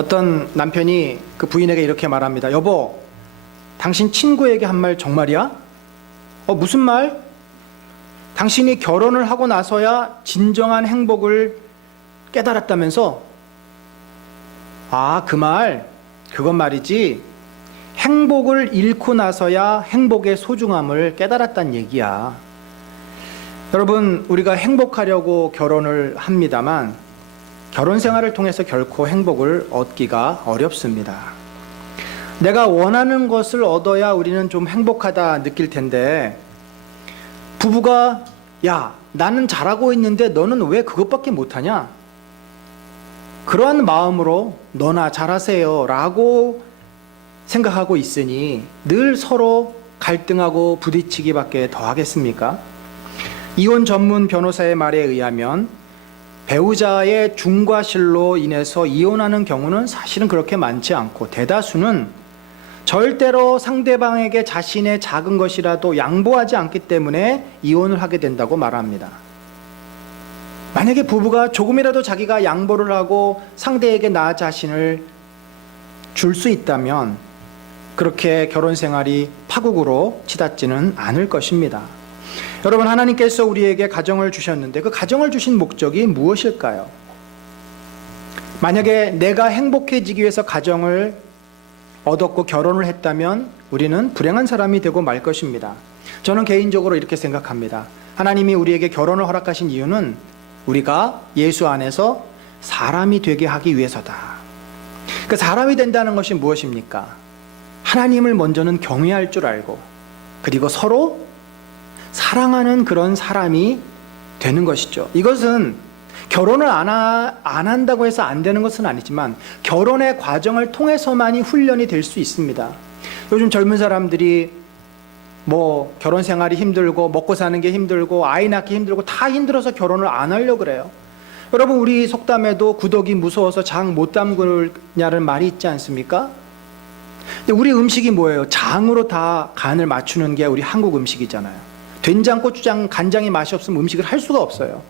어떤 남편이 그 부인에게 이렇게 말합니다. 여보, 당신 친구에게 한 말 정말이야? 무슨 말? 당신이 결혼을 하고 나서야 진정한 행복을 깨달았다면서? 그 말, 그건 말이지. 행복을 잃고 나서야 행복의 소중함을 깨달았단 얘기야. 여러분, 우리가 행복하려고 결혼을 합니다만 결혼 생활을 통해서 결코 행복을 얻기가 어렵습니다. 내가 원하는 것을 얻어야 우리는 좀 행복하다 느낄 텐데, 부부가 야, 나는 잘하고 있는데 너는 왜 그것밖에 못하냐? 그러한 마음으로 너나 잘하세요 라고 생각하고 있으니 늘 서로 갈등하고 부딪히기밖에 더 하겠습니까? 이혼 전문 변호사의 말에 의하면 배우자의 중과실로 인해서 이혼하는 경우는 사실은 그렇게 많지 않고 대다수는 절대로 상대방에게 자신의 작은 것이라도 양보하지 않기 때문에 이혼을 하게 된다고 말합니다. 만약에 부부가 조금이라도 자기가 양보를 하고 상대에게 나 자신을 줄 수 있다면 그렇게 결혼 생활이 파국으로 치닫지는 않을 것입니다. 여러분, 하나님께서 우리에게 가정을 주셨는데 그 가정을 주신 목적이 무엇일까요? 만약에 내가 행복해지기 위해서 가정을 얻었고 결혼을 했다면 우리는 불행한 사람이 되고 말 것입니다. 저는 개인적으로 이렇게 생각합니다. 하나님이 우리에게 결혼을 허락하신 이유는 우리가 예수 안에서 사람이 되게 하기 위해서다. 그 사람이 된다는 것이 무엇입니까? 하나님을 먼저는 경외할 줄 알고 그리고 서로 사랑하는 그런 사람이 되는 것이죠. 이것은 결혼을 안 한다고 해서 안 되는 것은 아니지만 결혼의 과정을 통해서만이 훈련이 될 수 있습니다. 요즘 젊은 사람들이 결혼 생활이 힘들고 먹고 사는 게 힘들고 아이 낳기 힘들고 다 힘들어서 결혼을 안 하려고 그래요. 여러분, 우리 속담에도 구더기 무서워서 장 못 담그냐는 말이 있지 않습니까? 근데 우리 음식이 뭐예요? 장으로 다 간을 맞추는 게 우리 한국 음식이잖아요. 된장, 고추장, 간장이 맛이 없으면 음식을 할 수가 없어요.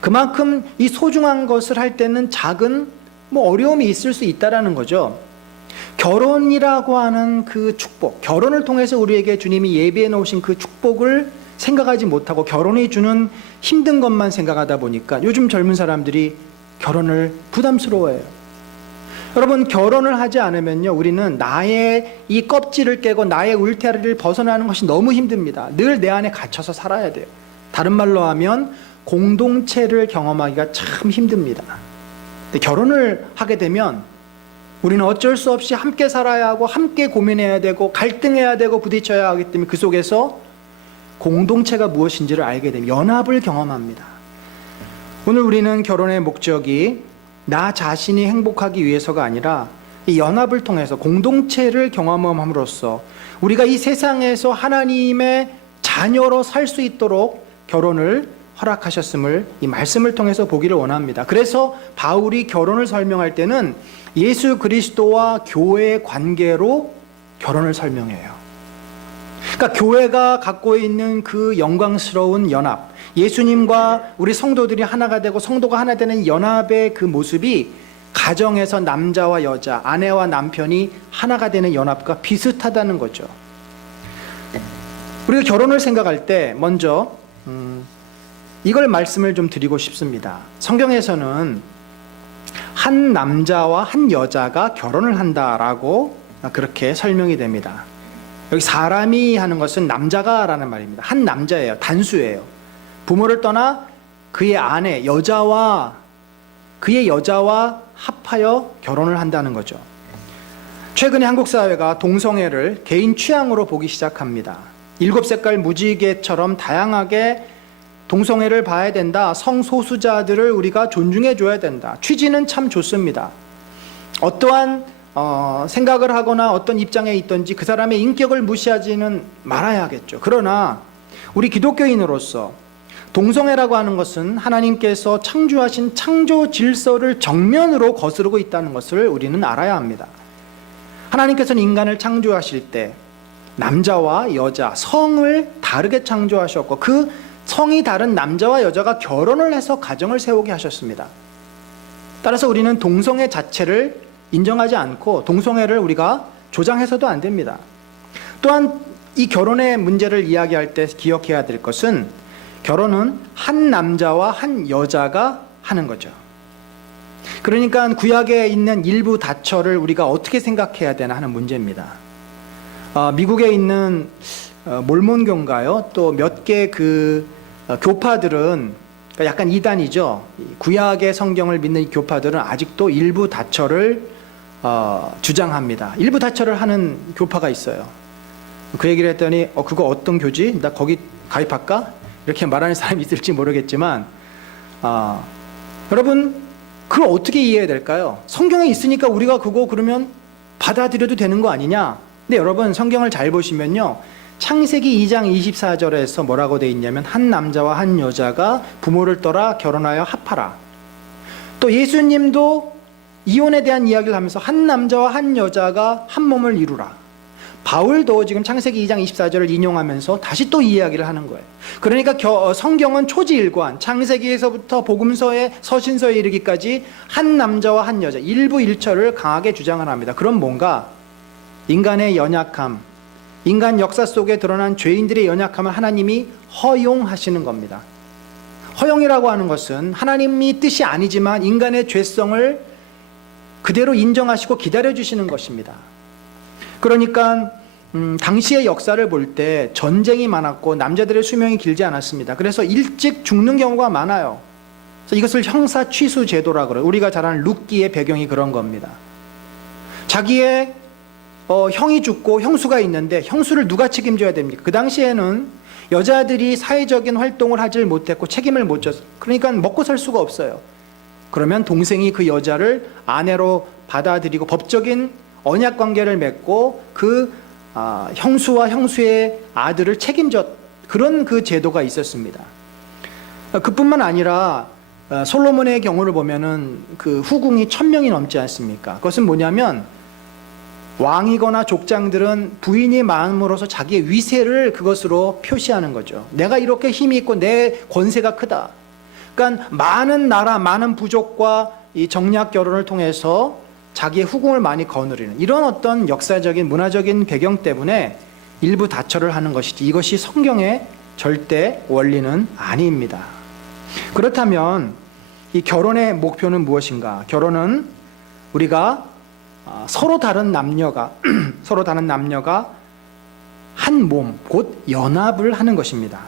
그만큼 이 소중한 것을 할 때는 작은 어려움이 있을 수 있다라는 거죠. 결혼이라고 하는 그 축복, 결혼을 통해서 우리에게 주님이 예비해 놓으신 그 축복을 생각하지 못하고 결혼이 주는 힘든 것만 생각하다 보니까 요즘 젊은 사람들이 결혼을 부담스러워해요. 여러분, 결혼을 하지 않으면요, 우리는 나의 이 껍질을 깨고 나의 울타리를 벗어나는 것이 너무 힘듭니다. 늘 내 안에 갇혀서 살아야 돼요. 다른 말로 하면 공동체를 경험하기가 참 힘듭니다. 근데 결혼을 하게 되면 우리는 어쩔 수 없이 함께 살아야 하고 함께 고민해야 되고 갈등해야 되고 부딪혀야 하기 때문에 그 속에서 공동체가 무엇인지를 알게 되면 연합을 경험합니다. 오늘 우리는 결혼의 목적이 나 자신이 행복하기 위해서가 아니라 이 연합을 통해서 공동체를 경험함으로써 우리가 이 세상에서 하나님의 자녀로 살 수 있도록 결혼을 허락하셨음을 이 말씀을 통해서 보기를 원합니다. 그래서 바울이 결혼을 설명할 때는 예수 그리스도와 교회의 관계로 결혼을 설명해요. 그러니까 교회가 갖고 있는 그 영광스러운 연합, 예수님과 우리 성도들이 하나가 되고 성도가 하나 되는 연합의 그 모습이 가정에서 남자와 여자, 아내와 남편이 하나가 되는 연합과 비슷하다는 거죠. 우리가 결혼을 생각할 때 먼저 이걸 말씀을 좀 드리고 싶습니다. 성경에서는 한 남자와 한 여자가 결혼을 한다라고 그렇게 설명이 됩니다. 여기 사람이 하는 것은 남자가 라는 말입니다. 한 남자예요. 단수예요. 부모를 떠나 그의 아내, 그의 여자와 합하여 결혼을 한다는 거죠. 최근에 한국 사회가 동성애를 개인 취향으로 보기 시작합니다. 7색깔 무지개처럼 다양하게 동성애를 봐야 된다. 성소수자들을 우리가 존중해 줘야 된다. 취지는 참 좋습니다. 어떠한 생각을 하거나 어떤 입장에 있든지 그 사람의 인격을 무시하지는 말아야 하겠죠. 그러나 우리 기독교인으로서 동성애라고 하는 것은 하나님께서 창조하신 창조 질서를 정면으로 거스르고 있다는 것을 우리는 알아야 합니다. 하나님께서는 인간을 창조하실 때 남자와 여자, 성을 다르게 창조하셨고 그 성이 다른 남자와 여자가 결혼을 해서 가정을 세우게 하셨습니다. 따라서 우리는 동성애 자체를 인정하지 않고 동성애를 우리가 조장해서도 안 됩니다. 또한 이 결혼의 문제를 이야기할 때 기억해야 될 것은 결혼은 한 남자와 한 여자가 하는 거죠. 그러니까 구약에 있는 일부 다처를 우리가 어떻게 생각해야 되나 하는 문제입니다. 미국에 있는 몰몬교인가요? 또 몇 개 그 교파들은 약간 이단이죠. 구약의 성경을 믿는 교파들은 아직도 일부 다처를 주장합니다. 일부 다처를 하는 교파가 있어요. 그 얘기를 했더니 그거 어떤 교지? 나 거기 가입할까? 이렇게 말하는 사람이 있을지 모르겠지만 여러분 그걸 어떻게 이해해야 될까요? 성경에 있으니까 우리가 그거 그러면 받아들여도 되는 거 아니냐? 근데 여러분 성경을 잘 보시면요, 창세기 2장 24절에서 뭐라고 돼 있냐면 한 남자와 한 여자가 부모를 떠나 결혼하여 합하라. 또 예수님도 이혼에 대한 이야기를 하면서 한 남자와 한 여자가 한 몸을 이루라. 바울도 지금 창세기 2장 24절을 인용하면서 다시 또 이 이야기를 하는 거예요. 그러니까 성경은 초지일관, 창세기에서부터 복음서에 서신서에 이르기까지 한 남자와 한 여자, 일부 일처를 강하게 주장을 합니다. 그럼 뭔가 인간의 연약함, 인간 역사 속에 드러난 죄인들의 연약함을 하나님이 허용하시는 겁니다. 허용이라고 하는 것은 하나님이 뜻이 아니지만 인간의 죄성을 그대로 인정하시고 기다려주시는 것입니다. 그러니까 당시의 역사를 볼 때 전쟁이 많았고 남자들의 수명이 길지 않았습니다. 그래서 일찍 죽는 경우가 많아요. 그래서 이것을 형사 취수 제도라고 그래요. 우리가 잘 아는 룻기의 배경이 그런 겁니다. 자기의 형이 죽고 형수가 있는데 형수를 누가 책임져야 됩니까? 그 당시에는 여자들이 사회적인 활동을 하질 못했고 책임을 못 졌어요. 그러니까 먹고 살 수가 없어요. 그러면 동생이 그 여자를 아내로 받아들이고 법적인 언약 관계를 맺고 그 형수와 형수의 아들을 책임졌, 그런 그 제도가 있었습니다. 그뿐만 아니라 솔로몬의 경우를 보면은 그 후궁이 1000명이 넘지 않습니까? 그것은 뭐냐면 왕이거나 족장들은 부인이 많음으로써 자기의 위세를 그것으로 표시하는 거죠. 내가 이렇게 힘이 있고 내 권세가 크다. 그러니까 많은 나라, 많은 부족과 이 정략 결혼을 통해서 자기의 후궁을 많이 거느리는 이런 어떤 역사적인 문화적인 배경 때문에 일부 다처를 하는 것이지 이것이 성경의 절대 원리는 아닙니다. 그렇다면 이 결혼의 목표는 무엇인가? 결혼은 우리가 서로 다른 남녀가 한 몸, 곧 연합을 하는 것입니다.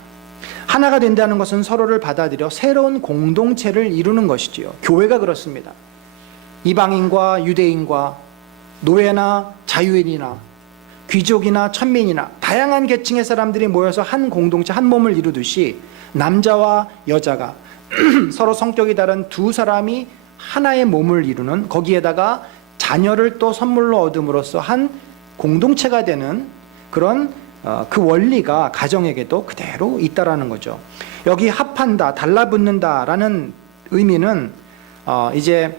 하나가 된다는 것은 서로를 받아들여 새로운 공동체를 이루는 것이지요. 교회가 그렇습니다. 이방인과 유대인과 노예나 자유인이나 귀족이나 천민이나 다양한 계층의 사람들이 모여서 한 공동체, 한 몸을 이루듯이 남자와 여자가 서로 성격이 다른 두 사람이 하나의 몸을 이루는, 거기에다가 자녀를 또 선물로 얻음으로써 한 공동체가 되는 그런 그 원리가 가정에게도 그대로 있다라는 거죠. 여기 합한다, 달라붙는다라는 의미는 이제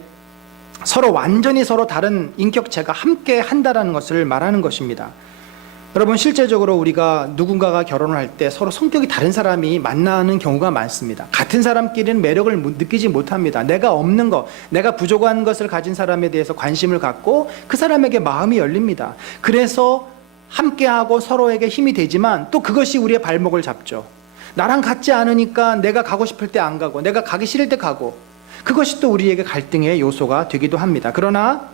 완전히 서로 다른 인격체가 함께 한다라는 것을 말하는 것입니다. 여러분 실제적으로 우리가 누군가가 결혼을 할 때 서로 성격이 다른 사람이 만나는 경우가 많습니다. 같은 사람끼리는 매력을 느끼지 못합니다. 내가 없는 것, 내가 부족한 것을 가진 사람에 대해서 관심을 갖고 그 사람에게 마음이 열립니다. 그래서 함께하고 서로에게 힘이 되지만 또 그것이 우리의 발목을 잡죠. 나랑 같지 않으니까 내가 가고 싶을 때 안 가고 내가 가기 싫을 때 가고, 그것이 또 우리에게 갈등의 요소가 되기도 합니다. 그러나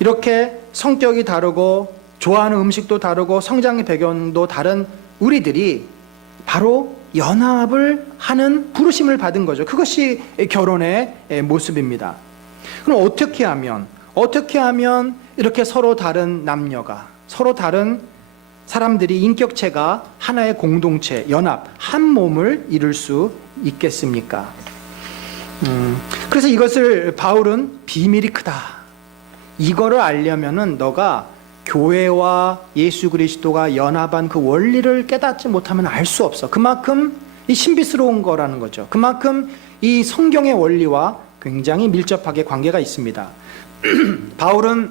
이렇게 성격이 다르고 좋아하는 음식도 다르고 성장의 배경도 다른 우리들이 바로 연합을 하는 부르심을 받은 거죠. 그것이 결혼의 모습입니다. 그럼 어떻게 하면 이렇게 서로 다른 남녀가, 서로 다른 사람들이 인격체가 하나의 공동체, 연합, 한 몸을 이룰 수 있겠습니까? 그래서 이것을 바울은 비밀이 크다. 이거를 알려면은 너가 교회와 예수 그리스도가 연합한 그 원리를 깨닫지 못하면 알 수 없어. 그만큼 이 신비스러운 거라는 거죠. 그만큼 이 성경의 원리와 굉장히 밀접하게 관계가 있습니다. 바울은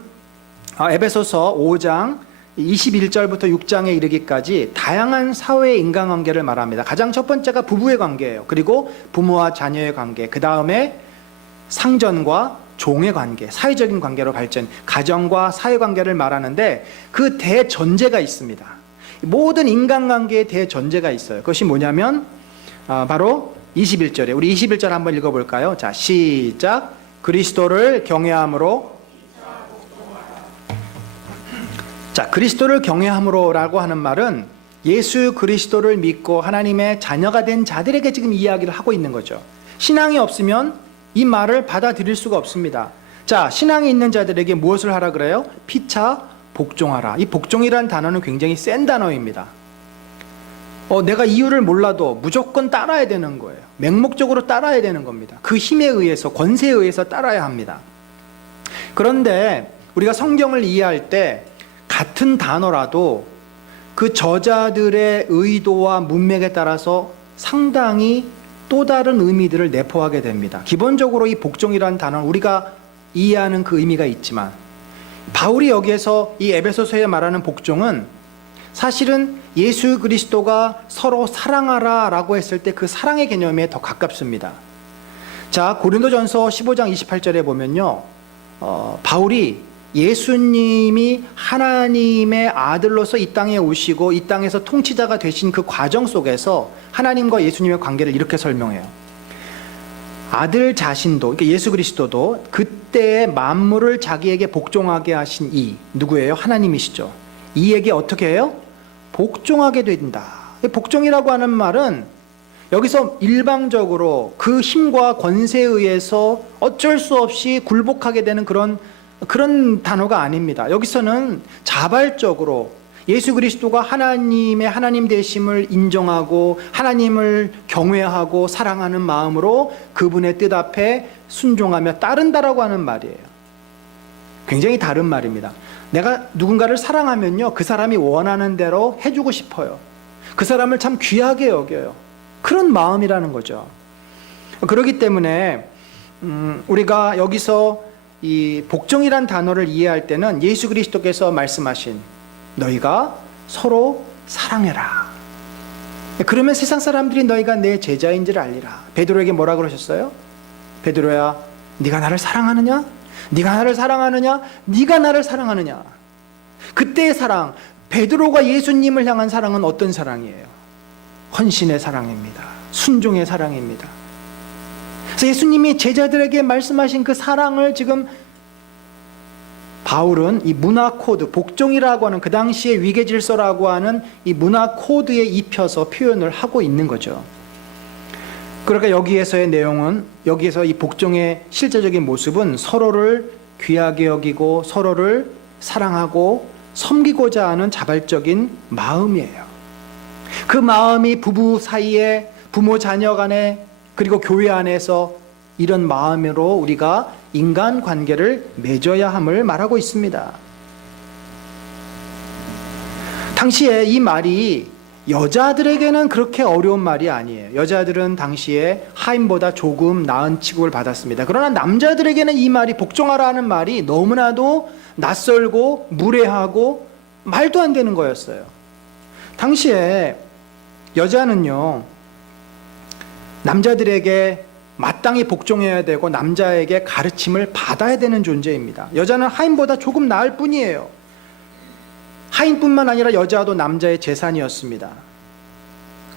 에베소서 5장 21절부터 6장에 이르기까지 다양한 사회의 인간관계를 말합니다. 가장 첫 번째가 부부의 관계예요. 그리고 부모와 자녀의 관계, 그 다음에 상전과 종의 관계, 사회적인 관계로 발전, 가정과 사회관계를 말하는데 그 대전제가 있습니다. 모든 인간관계에 대전제가 있어요. 그것이 뭐냐면 바로 21절에 우리 21절 한번 읽어볼까요? 자, 시작. 그리스도를 경외함으로. 자, 그리스도를 경외함으로라고 하는 말은 예수 그리스도를 믿고 하나님의 자녀가 된 자들에게 지금 이야기를 하고 있는 거죠. 신앙이 없으면 이 말을 받아들일 수가 없습니다. 자, 신앙이 있는 자들에게 무엇을 하라 그래요? 피차 복종하라. 이 복종이라는 단어는 굉장히 센 단어입니다. 내가 이유를 몰라도 무조건 따라야 되는 거예요. 맹목적으로 따라야 되는 겁니다. 그 힘에 의해서, 권세에 의해서 따라야 합니다. 그런데 우리가 성경을 이해할 때 같은 단어라도 그 저자들의 의도와 문맥에 따라서 상당히 또 다른 의미들을 내포하게 됩니다. 기본적으로 이 복종이라는 단어는 우리가 이해하는 그 의미가 있지만 바울이 여기에서 이 에베소서에 말하는 복종은 사실은 예수 그리스도가 서로 사랑하라 라고 했을 때 그 사랑의 개념에 더 가깝습니다. 자, 고린도전서 15장 28절에 보면요, 바울이 예수님이 하나님의 아들로서 이 땅에 오시고 이 땅에서 통치자가 되신 그 과정 속에서 하나님과 예수님의 관계를 이렇게 설명해요. 아들 자신도, 그러니까 예수 그리스도도 그때의 만물을 자기에게 복종하게 하신 이 누구예요? 하나님이시죠. 이에게 어떻게 해요? 복종하게 된다. 복종이라고 하는 말은 여기서 일방적으로 그 힘과 권세에 의해서 어쩔 수 없이 굴복하게 되는 그런 단어가 아닙니다. 여기서는 자발적으로 예수 그리스도가 하나님의 하나님 되심을 인정하고 하나님을 경외하고 사랑하는 마음으로 그분의 뜻 앞에 순종하며 따른다라고 하는 말이에요. 굉장히 다른 말입니다. 내가 누군가를 사랑하면요, 그 사람이 원하는 대로 해주고 싶어요. 그 사람을 참 귀하게 여겨요. 그런 마음이라는 거죠. 그렇기 때문에 우리가 여기서 이 복종이란 단어를 이해할 때는 예수 그리스도께서 말씀하신 너희가 서로 사랑해라. 그러면 세상 사람들이 너희가 내 제자인 줄 알리라. 베드로에게 뭐라 그러셨어요? 베드로야, 네가 나를 사랑하느냐? 네가 나를 사랑하느냐? 네가 나를 사랑하느냐? 그때의 사랑, 베드로가 예수님을 향한 사랑은 어떤 사랑이에요? 헌신의 사랑입니다. 순종의 사랑입니다. 그래서 예수님이 제자들에게 말씀하신 그 사랑을 지금 바울은 이 문화 코드, 복종이라고 하는 그 당시의 위계 질서라고 하는 이 문화 코드에 입혀서 표현을 하고 있는 거죠. 그러니까 여기에서의 내용은, 여기에서 이 복종의 실제적인 모습은 서로를 귀하게 여기고 서로를 사랑하고 섬기고자 하는 자발적인 마음이에요. 그 마음이 부부 사이에, 부모 자녀 간에, 그리고 교회 안에서 이런 마음으로 우리가 인간관계를 맺어야 함을 말하고 있습니다. 당시에 이 말이 여자들에게는 그렇게 어려운 말이 아니에요. 여자들은 당시에 하인보다 조금 나은 취급을 받았습니다. 그러나 남자들에게는 이 말이, 복종하라 하는 말이 너무나도 낯설고 무례하고 말도 안 되는 거였어요. 당시에 여자는요, 남자들에게 마땅히 복종해야 되고 남자에게 가르침을 받아야 되는 존재입니다. 여자는 하인보다 조금 나을 뿐이에요. 하인뿐만 아니라 여자도 남자의 재산이었습니다.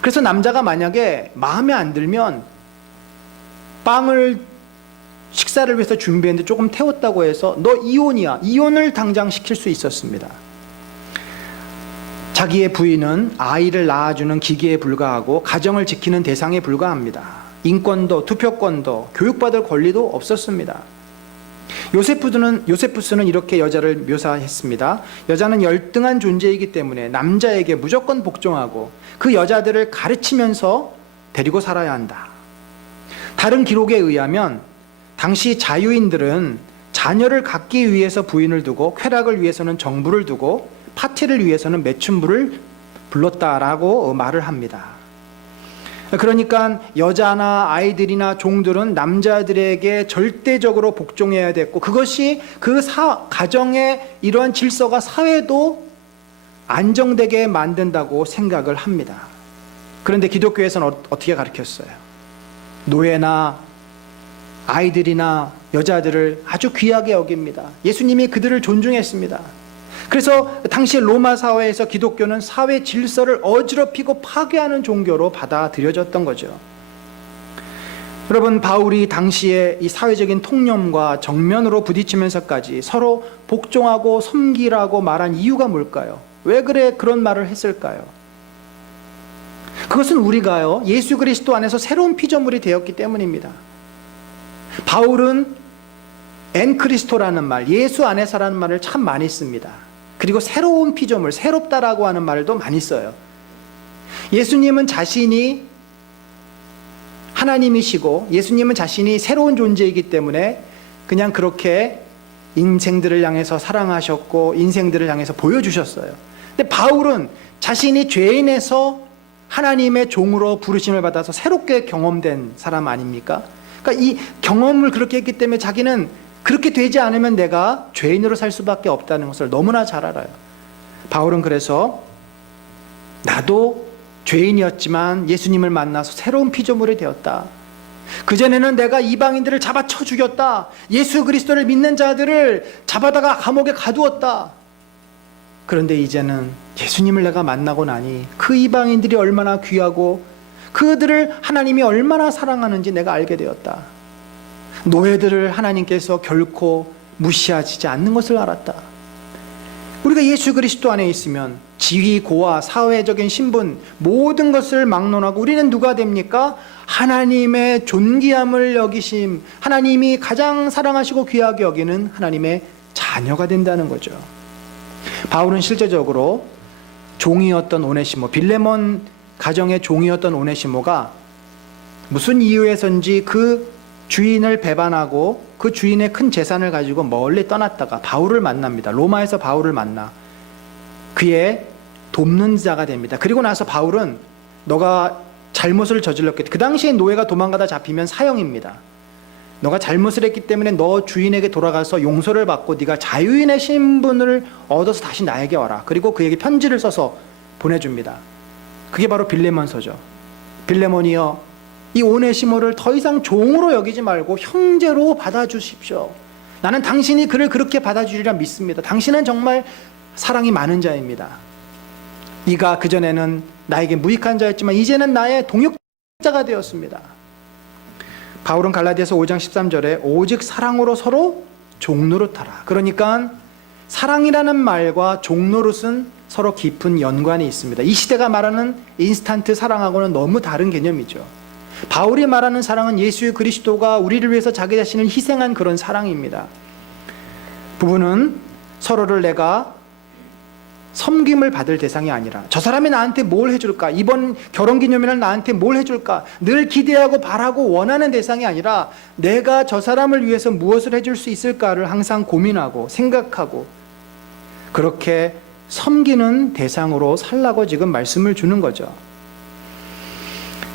그래서 남자가 만약에 마음에 안 들면 식사를 위해서 준비했는데 조금 태웠다고 해서 너 이혼이야, 이혼을 당장 시킬 수 있었습니다. 자기의 부인은 아이를 낳아주는 기계에 불과하고 가정을 지키는 대상에 불과합니다. 인권도 투표권도 교육받을 권리도 없었습니다. 요세푸스는 이렇게 여자를 묘사했습니다. 여자는 열등한 존재이기 때문에 남자에게 무조건 복종하고 그 여자들을 가르치면서 데리고 살아야 한다. 다른 기록에 의하면 당시 자유인들은 자녀를 갖기 위해서 부인을 두고 쾌락을 위해서는 정부를 두고 파티를 위해서는 매춘부를 불렀다라고 말을 합니다. 그러니까 여자나 아이들이나 종들은 남자들에게 절대적으로 복종해야 됐고, 그것이 그 가정의 이러한 질서가 사회도 안정되게 만든다고 생각을 합니다. 그런데 기독교에서는 어떻게 가르쳤어요? 노예나 아이들이나 여자들을 아주 귀하게 여깁니다. 예수님이 그들을 존중했습니다. 그래서 당시 로마 사회에서 기독교는 사회 질서를 어지럽히고 파괴하는 종교로 받아들여졌던 거죠. 여러분, 바울이 당시에 이 사회적인 통념과 정면으로 부딪히면서까지 서로 복종하고 섬기라고 말한 이유가 뭘까요? 왜 그런 말을 했을까요? 그것은 우리가요, 예수 그리스도 안에서 새로운 피조물이 되었기 때문입니다. 바울은 엔크리스토라는 말, 예수 안에서라는 말을 참 많이 씁니다. 그리고 새로운 피조물, 새롭다라고 하는 말도 많이 써요. 예수님은 자신이 하나님이시고 예수님은 자신이 새로운 존재이기 때문에 그냥 그렇게 인생들을 향해서 사랑하셨고 인생들을 향해서 보여주셨어요. 근데 바울은 자신이 죄인에서 하나님의 종으로 부르심을 받아서 새롭게 경험된 사람 아닙니까? 그러니까 이 경험을 그렇게 했기 때문에 자기는 그렇게 되지 않으면 내가 죄인으로 살 수밖에 없다는 것을 너무나 잘 알아요. 바울은 그래서 나도 죄인이었지만 예수님을 만나서 새로운 피조물이 되었다. 그전에는 내가 이방인들을 잡아쳐 죽였다. 예수 그리스도를 믿는 자들을 잡아다가 감옥에 가두었다. 그런데 이제는 예수님을 내가 만나고 나니 그 이방인들이 얼마나 귀하고 그들을 하나님이 얼마나 사랑하는지 내가 알게 되었다. 노예들을 하나님께서 결코 무시하지 않는 것을 알았다. 우리가 예수 그리스도 안에 있으면 지위, 고와 사회적인 신분 모든 것을 막론하고 우리는 누가 됩니까? 하나님의 존귀함을 여기심, 하나님이 가장 사랑하시고 귀하게 여기는 하나님의 자녀가 된다는 거죠. 바울은 실제적으로 종이었던 오네시모, 빌레몬 가정의 종이었던 오네시모가 무슨 이유에선지 그 주인을 배반하고 그 주인의 큰 재산을 가지고 멀리 떠났다가 바울을 만납니다. 로마에서 바울을 만나 그의 돕는 자가 됩니다. 그리고 나서 바울은 너가 잘못을 저질렀기 때문에, 그 당시에 노예가 도망가다 잡히면 사형입니다. 너가 잘못을 했기 때문에 너 주인에게 돌아가서 용서를 받고 네가 자유인의 신분을 얻어서 다시 나에게 와라. 그리고 그에게 편지를 써서 보내줍니다. 그게 바로 빌레몬서죠. 빌레몬이여, 이 오네시모를 더 이상 종으로 여기지 말고 형제로 받아주십시오. 나는 당신이 그를 그렇게 받아주리라 믿습니다. 당신은 정말 사랑이 많은 자입니다. 네가 그전에는 나에게 무익한 자였지만 이제는 나의 동역자가 되었습니다. 바울은 갈라디아서 5장 13절에 오직 사랑으로 서로 종노릇하라. 그러니까 사랑이라는 말과 종노릇은 서로 깊은 연관이 있습니다. 이 시대가 말하는 인스턴트 사랑하고는 너무 다른 개념이죠. 바울이 말하는 사랑은 예수 그리스도가 우리를 위해서 자기 자신을 희생한 그런 사랑입니다. 부부는 서로를 내가 섬김을 받을 대상이 아니라 저 사람이 나한테 뭘 해줄까, 이번 결혼기념일날 나한테 뭘 해줄까 늘 기대하고 바라고 원하는 대상이 아니라 내가 저 사람을 위해서 무엇을 해줄 수 있을까를 항상 고민하고 생각하고 그렇게 섬기는 대상으로 살라고 지금 말씀을 주는 거죠.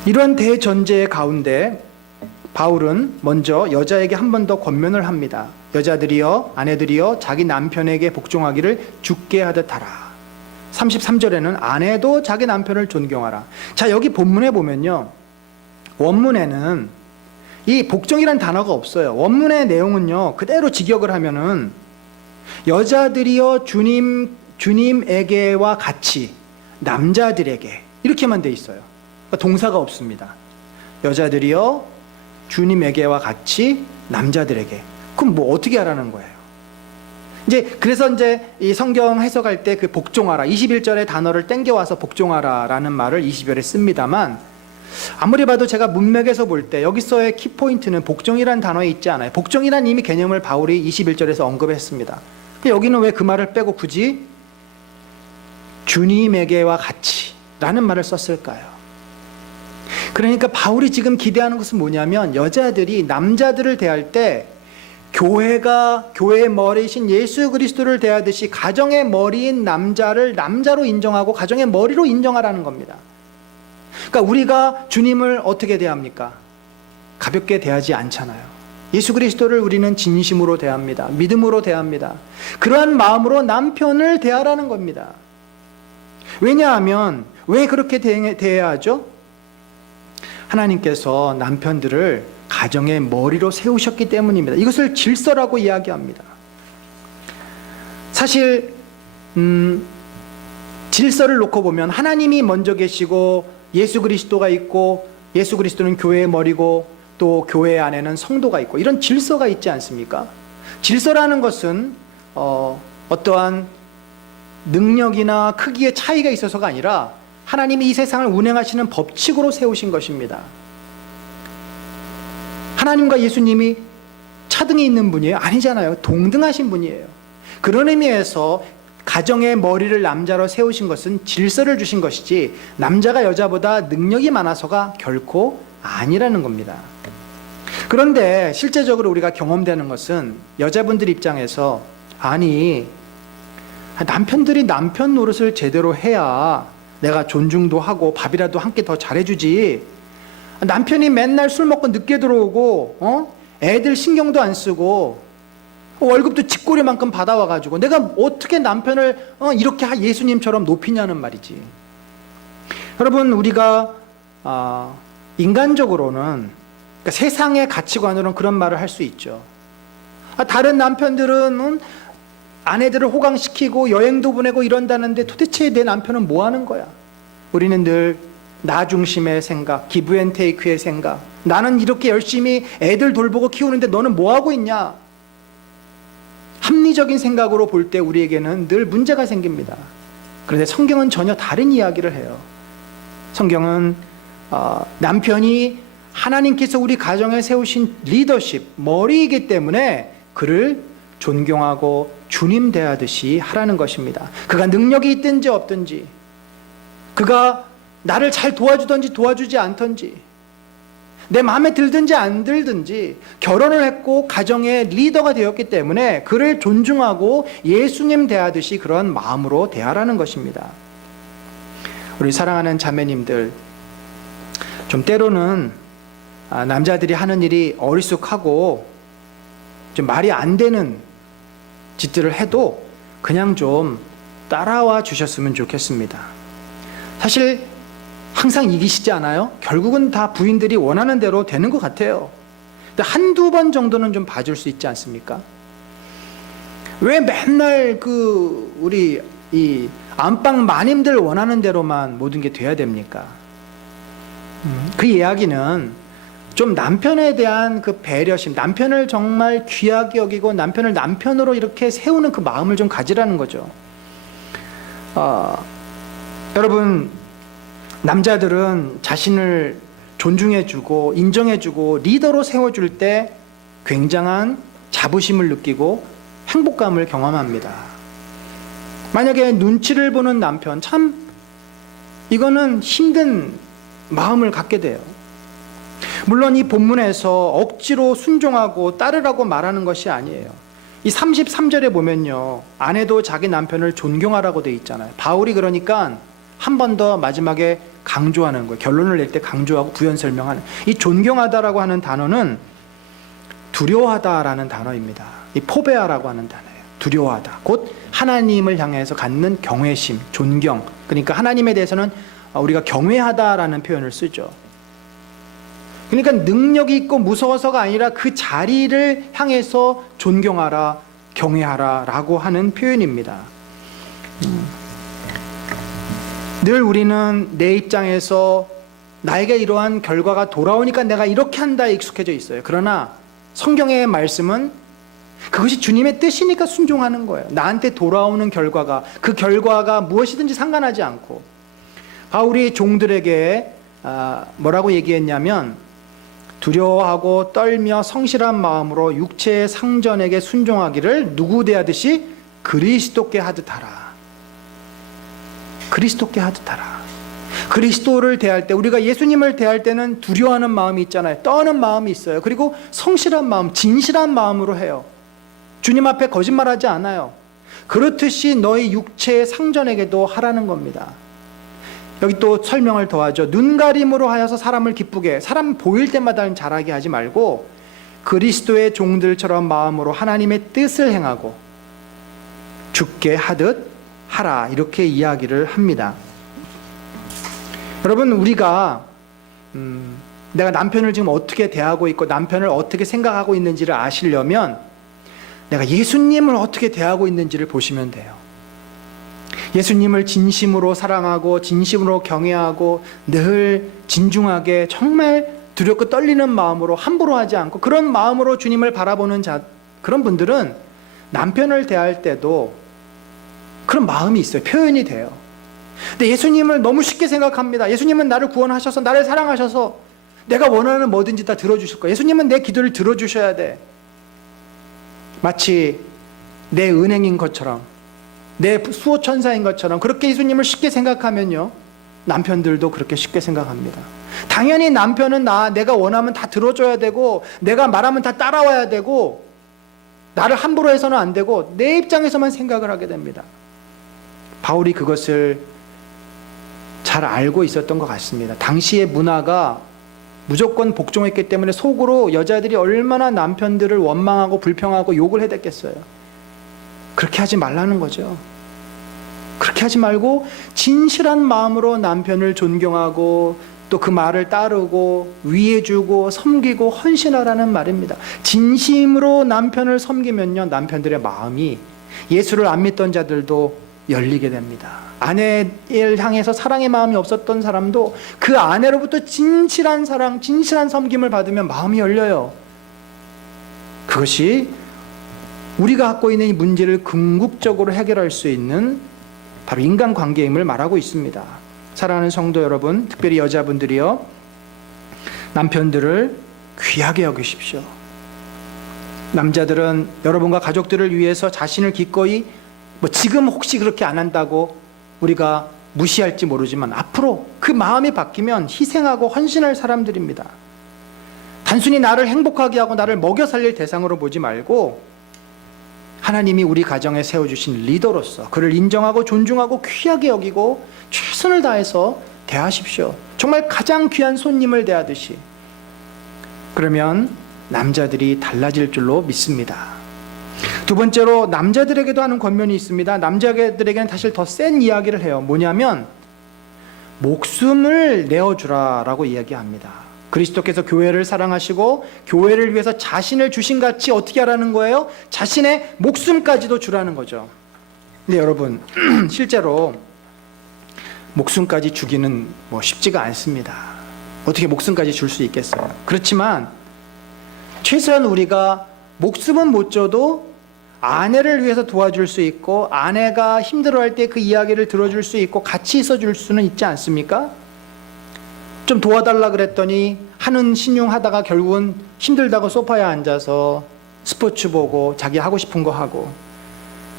이런 대전제 가운데 바울은 먼저 여자에게 한 번 더 권면을 합니다. 여자들이여, 아내들이여 자기 남편에게 복종하기를 주께 하듯 하라. 33절에는 아내도 자기 남편을 존경하라. 자, 여기 본문에 보면요, 원문에는 이 복종이란 단어가 없어요. 원문의 내용은요, 그대로 직역을 하면은 여자들이여 주님에게와 같이 남자들에게 이렇게만 돼 있어요. 그러니까 동사가 없습니다. 여자들이여 주님에게와 같이 남자들에게. 그럼 뭐 어떻게 하라는 거예요? 그래서 이 성경 해석할 때 그 복종하라, 21절의 단어를 땡겨와서 복종하라라는 말을 20절에 씁니다만, 아무리 봐도 제가 문맥에서 볼 때 여기서의 키포인트는 복종이라는 단어에 있지 않아요. 복종이라는 이미 개념을 바울이 21절에서 언급했습니다. 여기는 왜 그 말을 빼고 굳이 주님에게와 같이 라는 말을 썼을까요? 그러니까 바울이 지금 기대하는 것은 뭐냐면, 여자들이 남자들을 대할 때 교회가 교회의 머리이신 예수 그리스도를 대하듯이 가정의 머리인 남자를 남자로 인정하고 가정의 머리로 인정하라는 겁니다. 그러니까 우리가 주님을 어떻게 대합니까? 가볍게 대하지 않잖아요. 예수 그리스도를 우리는 진심으로 대합니다. 믿음으로 대합니다. 그러한 마음으로 남편을 대하라는 겁니다. 왜냐하면 왜 그렇게 대해야 하죠? 하나님께서 남편들을 가정의 머리로 세우셨기 때문입니다. 이것을 질서라고 이야기합니다. 사실 질서를 놓고 보면 하나님이 먼저 계시고 예수 그리스도가 있고 예수 그리스도는 교회의 머리고 또 교회 안에는 성도가 있고 이런 질서가 있지 않습니까? 질서라는 것은 어떠한 능력이나 크기의 차이가 있어서가 아니라 하나님이 이 세상을 운행하시는 법칙으로 세우신 것입니다. 하나님과 예수님이 차등에 있는 분이에요? 아니잖아요. 동등하신 분이에요. 그런 의미에서 가정의 머리를 남자로 세우신 것은 질서를 주신 것이지 남자가 여자보다 능력이 많아서가 결코 아니라는 겁니다. 그런데 실제적으로 우리가 경험되는 것은 여자분들 입장에서 아니 남편들이 남편 노릇을 제대로 해야 내가 존중도 하고 밥이라도 한 끼 더 잘해주지, 남편이 맨날 술 먹고 늦게 들어오고 애들 신경도 안 쓰고 월급도 쥐꼬리만큼 받아와가지고 내가 어떻게 남편을 이렇게 예수님처럼 높이냐는 말이지. 여러분, 우리가 인간적으로는, 그러니까 세상의 가치관으로는 그런 말을 할 수 있죠. 다른 남편들은 아내들을 호강시키고 여행도 보내고 이런다는데 도대체 내 남편은 뭐 하는 거야? 우리는 늘 나 중심의 생각, 기브 앤 테이크의 생각, 나는 이렇게 열심히 애들 돌보고 키우는데 너는 뭐 하고 있냐? 합리적인 생각으로 볼 때 우리에게는 늘 문제가 생깁니다. 그런데 성경은 전혀 다른 이야기를 해요. 성경은 남편이 하나님께서 우리 가정에 세우신 리더십, 머리이기 때문에 그를 존경하고 주님 대하듯이 하라는 것입니다. 그가 능력이 있든지 없든지, 그가 나를 잘 도와주든지 도와주지 않든지, 내 마음에 들든지 안 들든지 결혼을 했고 가정의 리더가 되었기 때문에 그를 존중하고 예수님 대하듯이 그런 마음으로 대하라는 것입니다. 우리 사랑하는 자매님들, 좀 때로는 남자들이 하는 일이 어리숙하고 좀 말이 안 되는 짓들을 해도 그냥 좀 따라와 주셨으면 좋겠습니다. 사실 항상 이기시지 않아요? 결국은 다 부인들이 원하는 대로 되는 것 같아요. 근데 한두 번 정도는 좀 봐줄 수 있지 않습니까? 왜 맨날 우리 이 안방 마님들 원하는 대로만 모든 게 돼야 됩니까? 그 이야기는 좀 남편에 대한 그 배려심, 남편을 정말 귀하게 여기고 남편을 남편으로 이렇게 세우는 그 마음을 좀 가지라는 거죠. 여러분, 남자들은 자신을 존중해주고 인정해주고 리더로 세워줄 때 굉장한 자부심을 느끼고 행복감을 경험합니다. 만약에 눈치를 보는 남편, 참 이거는 힘든 마음을 갖게 돼요. 물론 이 본문에서 억지로 순종하고 따르라고 말하는 것이 아니에요. 이 33절에 보면요, 아내도 자기 남편을 존경하라고 되어 있잖아요. 바울이 그러니까 한 번 더 마지막에 강조하는 거예요. 결론을 낼 때 강조하고 부연 설명하는, 이 존경하다라고 하는 단어는 두려워하다라는 단어입니다. 이 포베아라고 하는 단어예요. 두려워하다, 곧 하나님을 향해서 갖는 경외심, 존경. 그러니까 하나님에 대해서는 우리가 경외하다라는 표현을 쓰죠. 그러니까 능력이 있고 무서워서가 아니라 그 자리를 향해서 존경하라, 경외하라 라고 하는 표현입니다. 늘 우리는 내 입장에서 나에게 이러한 결과가 돌아오니까 내가 이렇게 한다에 익숙해져 있어요. 그러나 성경의 말씀은 그것이 주님의 뜻이니까 순종하는 거예요. 나한테 돌아오는 결과가, 그 결과가 무엇이든지 상관하지 않고, 바울이 종들에게 뭐라고 얘기했냐면, 두려워하고 떨며 성실한 마음으로 육체의 상전에게 순종하기를 누구 대하듯이 그리스도께 하듯 하라. 그리스도께 하듯 하라. 그리스도를 대할 때, 우리가 예수님을 대할 때는 두려워하는 마음이 있잖아요. 떠는 마음이 있어요. 그리고 성실한 마음, 진실한 마음으로 해요. 주님 앞에 거짓말하지 않아요. 그렇듯이 너희 육체의 상전에게도 하라는 겁니다. 여기 또 설명을 더하죠. 눈가림으로 하여서 사람을 기쁘게, 사람 보일 때마다 잘하게 하지 말고 그리스도의 종들처럼 마음으로 하나님의 뜻을 행하고 죽게 하듯 하라, 이렇게 이야기를 합니다. 여러분, 우리가 내가 남편을 지금 어떻게 대하고 있고 남편을 어떻게 생각하고 있는지를 아시려면 내가 예수님을 어떻게 대하고 있는지를 보시면 돼요. 예수님을 진심으로 사랑하고 진심으로 경외하고 늘 진중하게 정말 두렵고 떨리는 마음으로 함부로 하지 않고 그런 마음으로 주님을 바라보는 그런 분들은 남편을 대할 때도 그런 마음이 있어요. 표현이 돼요. 근데 예수님을 너무 쉽게 생각합니다. 예수님은 나를 구원하셔서 나를 사랑하셔서 내가 원하는 뭐든지 다 들어주실 거예요. 예수님은 내 기도를 들어주셔야 돼. 마치 내 은행인 것처럼 내 수호천사인 것처럼 그렇게 예수님을 쉽게 생각하면요, 남편들도 그렇게 쉽게 생각합니다. 당연히 남편은 내가 원하면 다 들어줘야 되고 내가 말하면 다 따라와야 되고 나를 함부로 해서는 안 되고 내 입장에서만 생각을 하게 됩니다. 바울이 그것을 잘 알고 있었던 것 같습니다. 당시의 문화가 무조건 복종했기 때문에 속으로 여자들이 얼마나 남편들을 원망하고 불평하고 욕을 해댔겠어요. 그렇게 하지 말라는 거죠. 그렇게 하지 말고 진실한 마음으로 남편을 존경하고 또 그 말을 따르고 위해주고 섬기고 헌신하라는 말입니다. 진심으로 남편을 섬기면요, 남편들의 마음이 예수를 안 믿던 자들도 열리게 됩니다. 아내를 향해서 사랑의 마음이 없었던 사람도 그 아내로부터 진실한 사랑, 진실한 섬김을 받으면 마음이 열려요. 그것이 우리가 갖고 있는 이 문제를 궁극적으로 해결할 수 있는 바로 인간관계임을 말하고 있습니다. 사랑하는 성도 여러분, 특별히 여자분들이요, 남편들을 귀하게 여기십시오. 남자들은 여러분과 가족들을 위해서 자신을 기꺼이 지금 혹시 그렇게 안 한다고 우리가 무시할지 모르지만 앞으로 그 마음이 바뀌면 희생하고 헌신할 사람들입니다. 단순히 나를 행복하게 하고 나를 먹여 살릴 대상으로 보지 말고 하나님이 우리 가정에 세워주신 리더로서 그를 인정하고 존중하고 귀하게 여기고 최선을 다해서 대하십시오. 정말 가장 귀한 손님을 대하듯이. 그러면 남자들이 달라질 줄로 믿습니다. 두 번째로 남자들에게도 하는 권면이 있습니다. 남자들에게는 사실 더 센 이야기를 해요. 뭐냐면 목숨을 내어주라라고 이야기합니다. 그리스도께서 교회를 사랑하시고 교회를 위해서 자신을 주신 같이 어떻게 하라는 거예요? 자신의 목숨까지도 주라는 거죠. 근데 여러분, 실제로 목숨까지 주기는 쉽지가 않습니다. 어떻게 목숨까지 줄 수 있겠어요? 그렇지만 최소한 우리가 목숨은 못 줘도 아내를 위해서 도와줄 수 있고 아내가 힘들어할 때 그 이야기를 들어줄 수 있고 같이 있어줄 수는 있지 않습니까? 좀 도와달라 그랬더니 하는 신용하다가 결국은 힘들다고 소파에 앉아서 스포츠 보고 자기 하고 싶은 거 하고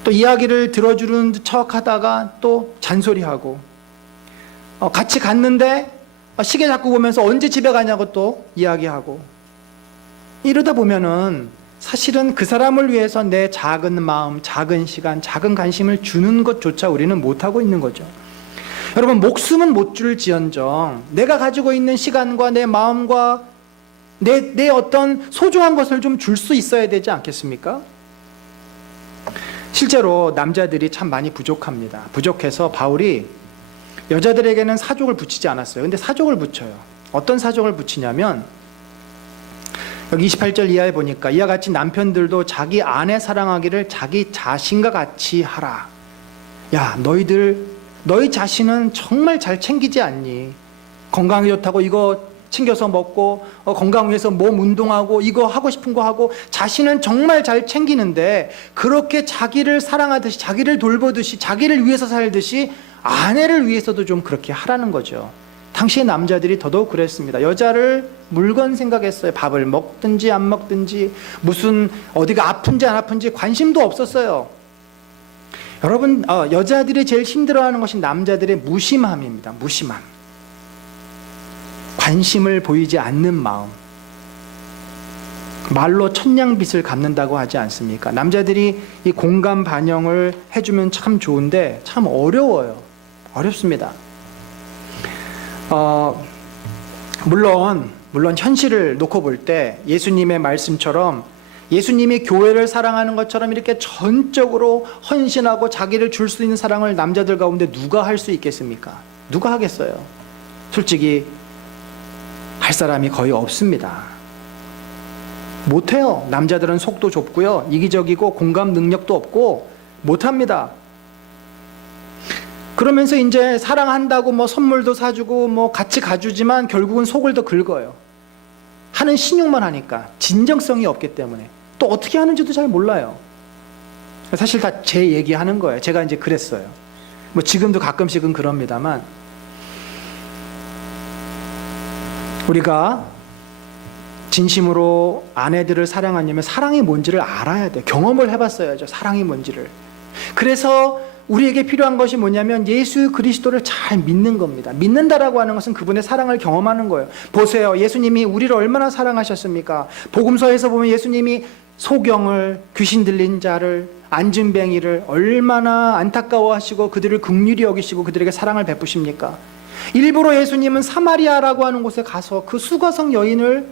또 이야기를 들어주는 척 하다가 또 잔소리하고 같이 갔는데 시계 자꾸 보면서 언제 집에 가냐고 또 이야기하고 이러다 보면은 사실은 그 사람을 위해서 내 작은 마음, 작은 시간, 작은 관심을 주는 것조차 우리는 못하고 있는 거죠. 여러분, 목숨은 못 줄지언정 내가 가지고 있는 시간과 내 마음과 내 어떤 소중한 것을 좀 줄 수 있어야 되지 않겠습니까? 실제로 남자들이 참 많이 부족합니다. 부족해서 바울이 여자들에게는 사족을 붙이지 않았어요. 근데 사족을 붙여요. 어떤 사족을 붙이냐면 여기 28절 이하에 보니까 이와 같이 남편들도 자기 아내 사랑하기를 자기 자신과 같이 하라. 야, 너희 자신은 정말 잘 챙기지 않니? 건강이 좋다고 이거 챙겨서 먹고 건강 위해서 몸 운동하고 이거 하고 싶은 거 하고 자신은 정말 잘 챙기는데 그렇게 자기를 사랑하듯이 자기를 돌보듯이 자기를 위해서 살듯이 아내를 위해서도 좀 그렇게 하라는 거죠. 당시의 남자들이 더더욱 그랬습니다. 여자를 물건 생각했어요. 밥을 먹든지 안 먹든지 무슨 어디가 아픈지 안 아픈지 관심도 없었어요. 여러분, 여자들이 제일 힘들어하는 것이 남자들의 무심함입니다. 무심함. 관심을 보이지 않는 마음. 말로 천냥빚을 갚는다고 하지 않습니까? 남자들이 이 공감 반영을 해주면 참 좋은데 참 어려워요. 어렵습니다. 물론 현실을 놓고 볼 때 예수님의 말씀처럼 예수님이 교회를 사랑하는 것처럼 이렇게 전적으로 헌신하고 자기를 줄 수 있는 사랑을 남자들 가운데 누가 할 수 있겠습니까? 누가 하겠어요? 솔직히 할 사람이 거의 없습니다. 못해요. 남자들은 속도 좁고요, 이기적이고 공감 능력도 없고 못합니다. 그러면서 이제 사랑한다고 뭐 선물도 사주고 뭐 같이 가주지만 결국은 속을 더 긁어요. 하는 신용만 하니까, 진정성이 없기 때문에. 또 어떻게 하는지도 잘 몰라요. 사실 다 제 얘기하는 거예요. 제가 이제 그랬어요. 뭐 지금도 가끔씩은 그럽니다만, 우리가 진심으로 아내들을 사랑하려면 사랑이 뭔지를 알아야 돼요. 경험을 해봤어야죠, 사랑이 뭔지를. 그래서 우리에게 필요한 것이 뭐냐면 예수 그리스도를 잘 믿는 겁니다. 믿는다라고 하는 것은 그분의 사랑을 경험하는 거예요. 보세요, 예수님이 우리를 얼마나 사랑하셨습니까? 복음서에서 보면 예수님이 소경을, 귀신 들린 자를, 안진뱅이를 얼마나 안타까워하시고 그들을 긍휼히 여기시고 그들에게 사랑을 베푸십니까? 일부러 예수님은 사마리아라고 하는 곳에 가서 그 수가성 여인을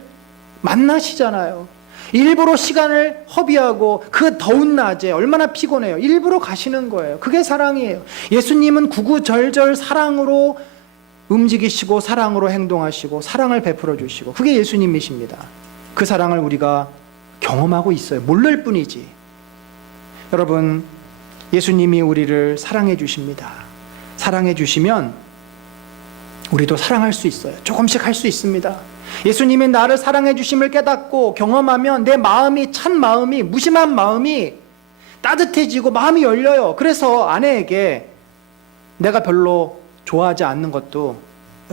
만나시잖아요. 일부러 시간을 허비하고 그 더운 낮에 얼마나 피곤해요. 일부러 가시는 거예요. 그게 사랑이에요. 예수님은 구구절절 사랑으로 움직이시고 사랑으로 행동하시고 사랑을 베풀어 주시고, 그게 예수님이십니다. 그 사랑을 우리가 경험하고 있어요. 모를 뿐이지. 여러분, 예수님이 우리를 사랑해 주십니다. 사랑해 주시면 우리도 사랑할 수 있어요. 조금씩 할 수 있습니다. 예수님이 나를 사랑해 주심을 깨닫고 경험하면 내 마음이, 찬 마음이, 무심한 마음이 따뜻해지고 마음이 열려요. 그래서 아내에게 내가 별로 좋아하지 않는 것도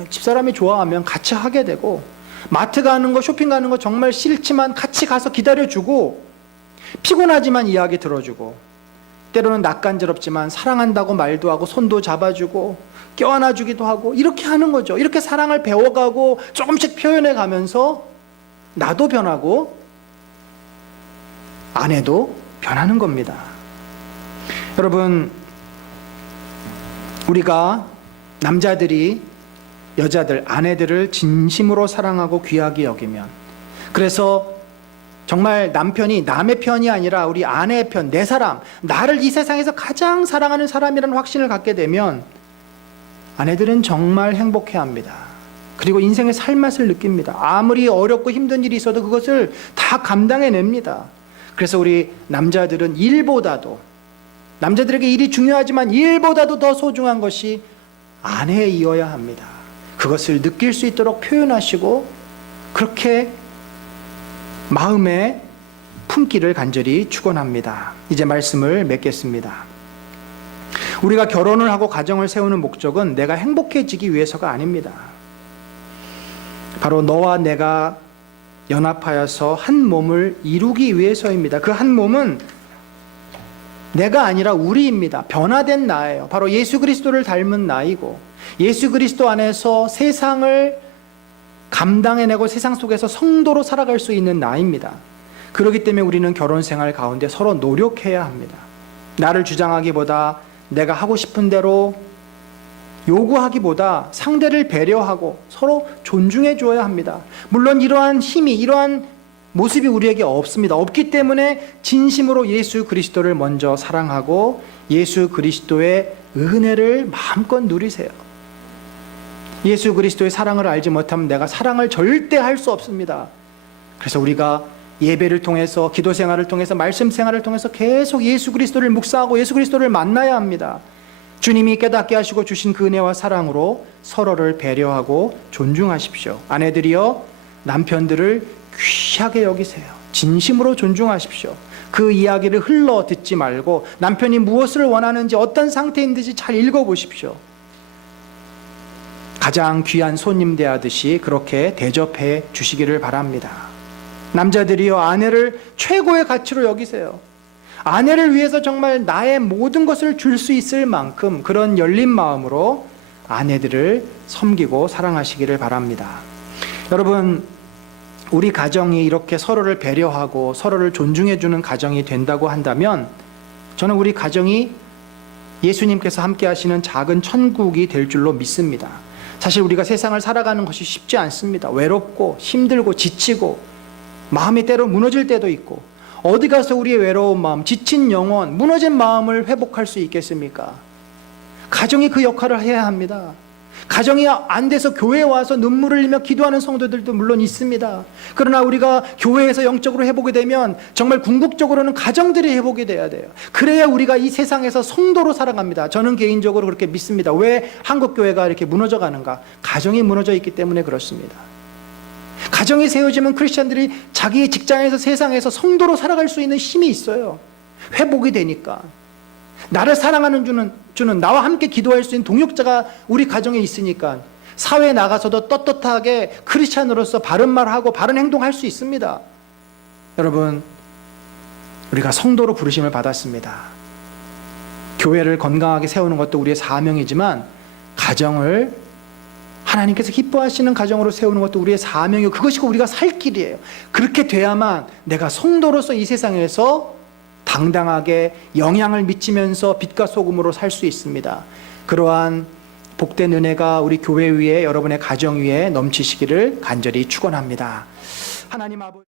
집사람이 좋아하면 같이 하게 되고, 마트 가는 거, 쇼핑 가는 거 정말 싫지만 같이 가서 기다려주고, 피곤하지만 이야기 들어주고, 때로는 낯간지럽지만 사랑한다고 말도 하고 손도 잡아주고 껴안아주기도 하고, 이렇게 하는 거죠. 이렇게 사랑을 배워가고 조금씩 표현해 가면서 나도 변하고 아내도 변하는 겁니다. 여러분, 우리가 남자들이 여자들, 아내들을 진심으로 사랑하고 귀하게 여기면, 그래서 정말 남편이 남의 편이 아니라 우리 아내의 편, 내 사람, 나를 이 세상에서 가장 사랑하는 사람이라는 확신을 갖게 되면 아내들은 정말 행복해합니다. 그리고 인생의 살맛을 느낍니다. 아무리 어렵고 힘든 일이 있어도 그것을 다 감당해냅니다. 그래서 우리 남자들은 일보다도, 남자들에게 일이 중요하지만 일보다도 더 소중한 것이 아내이어야 합니다. 그것을 느낄 수 있도록 표현하시고 그렇게 마음에 품기를 간절히 축원합니다. 이제 말씀을 맺겠습니다. 우리가 결혼을 하고 가정을 세우는 목적은 내가 행복해지기 위해서가 아닙니다. 바로 너와 내가 연합하여서 한 몸을 이루기 위해서입니다. 그 한 몸은 내가 아니라 우리입니다. 변화된 나예요. 바로 예수 그리스도를 닮은 나이고, 예수 그리스도 안에서 세상을 감당해내고 세상 속에서 성도로 살아갈 수 있는 나입니다. 그렇기 때문에 우리는 결혼 생활 가운데 서로 노력해야 합니다. 나를 주장하기보다 내가 하고 싶은 대로 요구하기보다 상대를 배려하고 서로 존중해 줘야 합니다. 물론 이러한 힘이, 이러한 모습이 우리에게 없습니다. 없기 때문에 진심으로 예수 그리스도를 먼저 사랑하고 예수 그리스도의 은혜를 마음껏 누리세요. 예수 그리스도의 사랑을 알지 못하면 내가 사랑을 절대 할 수 없습니다. 그래서 우리가 예배를 통해서, 기도 생활을 통해서, 말씀 생활을 통해서 계속 예수 그리스도를 묵상하고 예수 그리스도를 만나야 합니다. 주님이 깨닫게 하시고 주신 그 은혜와 사랑으로 서로를 배려하고 존중하십시오. 아내들이여, 남편들을 귀하게 여기세요. 진심으로 존중하십시오. 그 이야기를 흘러 듣지 말고 남편이 무엇을 원하는지, 어떤 상태인지 잘 읽어보십시오. 가장 귀한 손님 대하듯이 그렇게 대접해 주시기를 바랍니다. 남자들이여, 아내를 최고의 가치로 여기세요. 아내를 위해서 정말 나의 모든 것을 줄 수 있을 만큼 그런 열린 마음으로 아내들을 섬기고 사랑하시기를 바랍니다. 여러분, 우리 가정이 이렇게 서로를 배려하고 서로를 존중해주는 가정이 된다고 한다면, 저는 우리 가정이 예수님께서 함께 하시는 작은 천국이 될 줄로 믿습니다. 사실 우리가 세상을 살아가는 것이 쉽지 않습니다. 외롭고 힘들고 지치고 마음이 때로 무너질 때도 있고, 어디 가서 우리의 외로운 마음, 지친 영혼, 무너진 마음을 회복할 수 있겠습니까? 가정이 그 역할을 해야 합니다. 가정이 안 돼서 교회에 와서 눈물을 흘리며 기도하는 성도들도 물론 있습니다. 그러나 우리가 교회에서 영적으로 회복이 되면 정말 궁극적으로는 가정들이 회복이 돼야 돼요. 그래야 우리가 이 세상에서 성도로 살아갑니다. 저는 개인적으로 그렇게 믿습니다. 왜 한국교회가 이렇게 무너져 가는가? 가정이 무너져 있기 때문에 그렇습니다. 가정이 세워지면 크리스찬들이 자기의 직장에서 세상에서 성도로 살아갈 수 있는 힘이 있어요. 회복이 되니까. 나를 사랑하는 주는 나와 함께 기도할 수 있는 동역자가 우리 가정에 있으니까 사회에 나가서도 떳떳하게 크리스찬으로서 바른 말하고 바른 행동할 수 있습니다. 여러분, 우리가 성도로 부르심을 받았습니다. 교회를 건강하게 세우는 것도 우리의 사명이지만 가정을 하나님께서 기뻐하시는 가정으로 세우는 것도 우리의 사명이고 그것이 우리가 살 길이에요. 그렇게 돼야만 내가 성도로서 이 세상에서 당당하게 영향을 미치면서 빛과 소금으로 살 수 있습니다. 그러한 복된 은혜가 우리 교회 위에, 여러분의 가정 위에 넘치시기를 간절히 축원합니다. 하나님 아버지.